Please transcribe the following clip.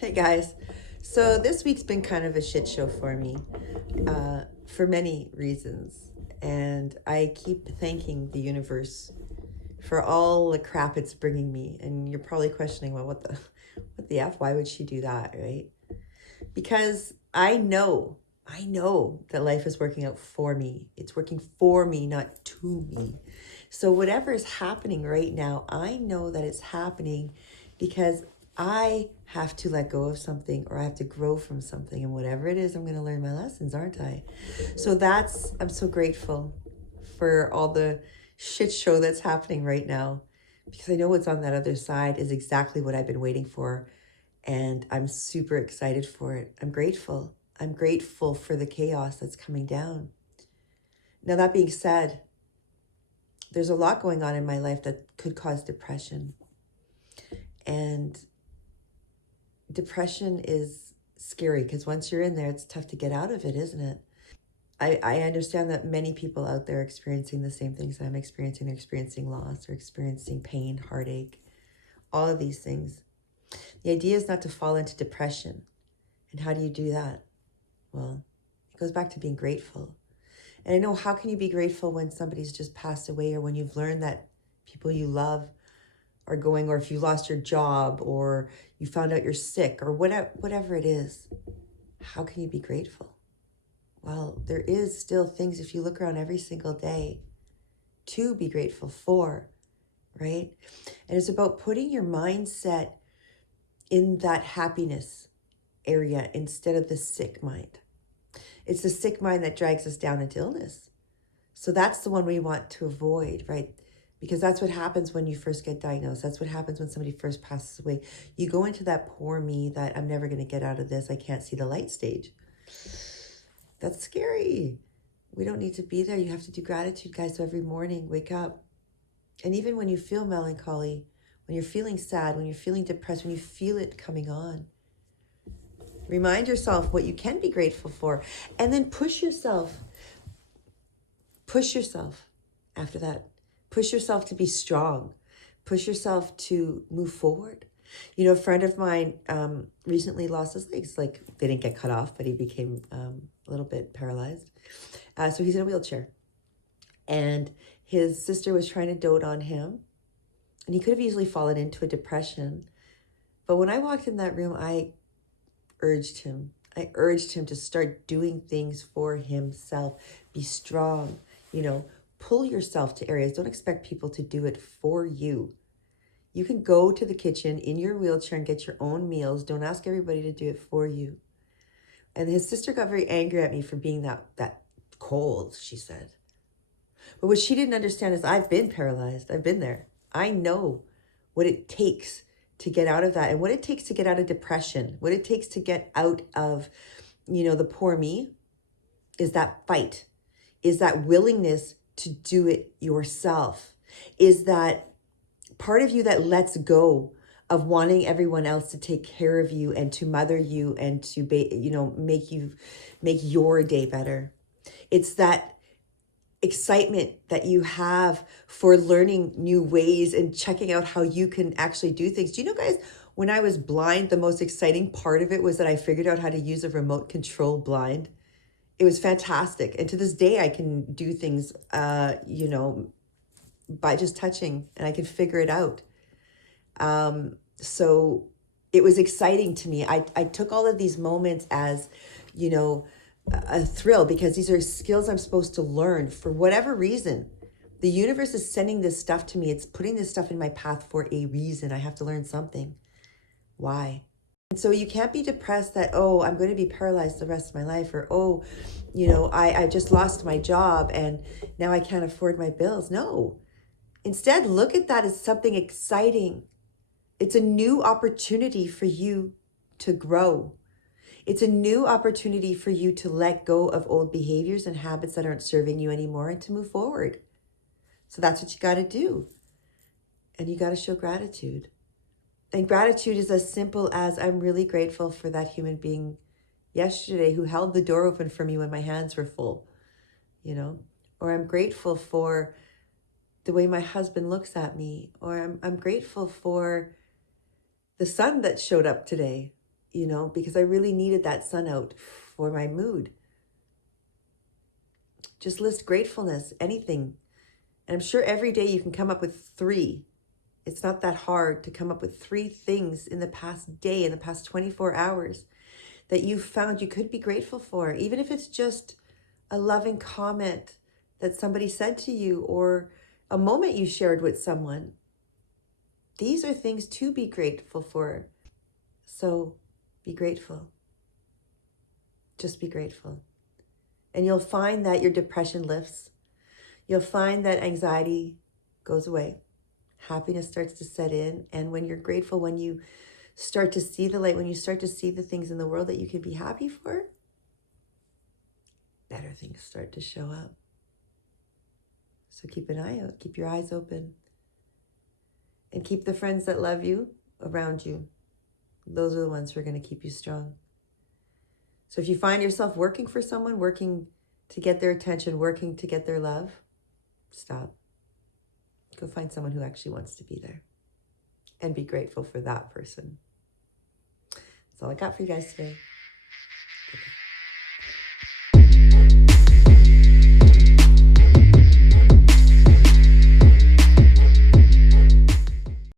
Hey guys, so this week's been kind of a shit show for me for many reasons, and I keep thanking the universe for all the crap it's bringing me. And you're probably questioning, well, what the f? Why would she do that, right? Because I know that life is working out for me. It's working for me, not to me. So whatever is happening right now, I know that it's happening because I have to let go of something or I have to grow from something. And whatever it is, I'm going to learn my lessons, aren't I? So I'm so grateful for all the shit show that's happening right now because I know what's on that other side is exactly what I've been waiting for. And I'm super excited for it. I'm grateful. I'm grateful for the chaos that's coming down. Now, that being said, there's a lot going on in my life that could cause depression. And depression is scary because once you're in there, it's tough to get out of it, isn't it? I understand that many people out there are experiencing the same things I'm experiencing. They're experiencing loss, they're experiencing pain, heartache, all of these things. The idea is not to fall into depression. And how do you do that? Well, it goes back to being grateful. And I know, how can you be grateful when somebody's just passed away or when you've learned that people you love are going, or if you lost your job or you found out you're sick or whatever it is? How can you be grateful? Well, there is still things, if you look around every single day, to be grateful for, right? And it's about putting your mindset in that happiness area instead of the sick mind. It's the sick mind that drags us down into illness. So that's the one we want to avoid, right? Because that's what happens when you first get diagnosed. That's what happens when somebody first passes away. You go into that poor me, that I'm never going to get out of this, I can't see the light stage. That's scary. We don't need to be there. You have to do gratitude, guys. So every morning, wake up. And even when you feel melancholy, when you're feeling sad, when you're feeling depressed, when you feel it coming on, remind yourself what you can be grateful for. And then push yourself. Push yourself after that. Push yourself to be strong. Push yourself to move forward. You know, a friend of mine recently lost his legs. Like, they didn't get cut off, but he became a little bit paralyzed. So he's in a wheelchair. And his sister was trying to dote on him. And he could have easily fallen into a depression. But when I walked in that room, I urged him. I urged him to start doing things for himself. Be strong, pull yourself to areas. Don't expect people to do it for you. You can go to the kitchen in your wheelchair and get your own meals. Don't ask everybody to do it for you. And his sister got very angry at me for being that cold, she said. But what she didn't understand is I've been paralyzed. I've been there. I know what it takes to get out of that and what it takes to get out of depression, what it takes to get out of, the poor me, is that fight, is that willingness to do it yourself, is that part of you that lets go of wanting everyone else to take care of you and to mother you and to make your day better. It's that excitement that you have for learning new ways and checking out how you can actually do things. Do you know, guys, when I was blind, the most exciting part of it was that I figured out how to use a remote control blind. It was fantastic. And to this day, I can do things, by just touching, and I can figure it out. So it was exciting to me. I took all of these moments as, a thrill, because these are skills I'm supposed to learn for whatever reason. The universe is sending this stuff to me. It's putting this stuff in my path for a reason. I have to learn something. Why? And so you can't be depressed that, oh, I'm going to be paralyzed the rest of my life, or, oh, I just lost my job and now I can't afford my bills. No. Instead, look at that as something exciting. It's a new opportunity for you to grow. It's a new opportunity for you to let go of old behaviors and habits that aren't serving you anymore and to move forward. So that's what you got to do. And you got to show gratitude. And gratitude is as simple as, I'm really grateful for that human being yesterday who held the door open for me when my hands were full, or I'm grateful for the way my husband looks at me, or I'm grateful for the sun that showed up today. you know, because I really needed that sun out for my mood. Just list gratefulness, anything. And I'm sure every day you can come up with 3. It's not that hard to come up with 3 things in the past day, in the past 24 hours that you found you could be grateful for, even if it's just a loving comment that somebody said to you or a moment you shared with someone. These are things to be grateful for. So be grateful. Just be grateful. And you'll find that your depression lifts. You'll find that anxiety goes away. Happiness starts to set in. And when you're grateful, when you start to see the light, when you start to see the things in the world that you can be happy for, better things start to show up. So keep an eye out, keep your eyes open, and keep the friends that love you around you. Those are the ones who are going to keep you strong. So if you find yourself working for someone, working to get their attention, working to get their love, stop. Go find someone who actually wants to be there and be grateful for that person. That's all I got for you guys today.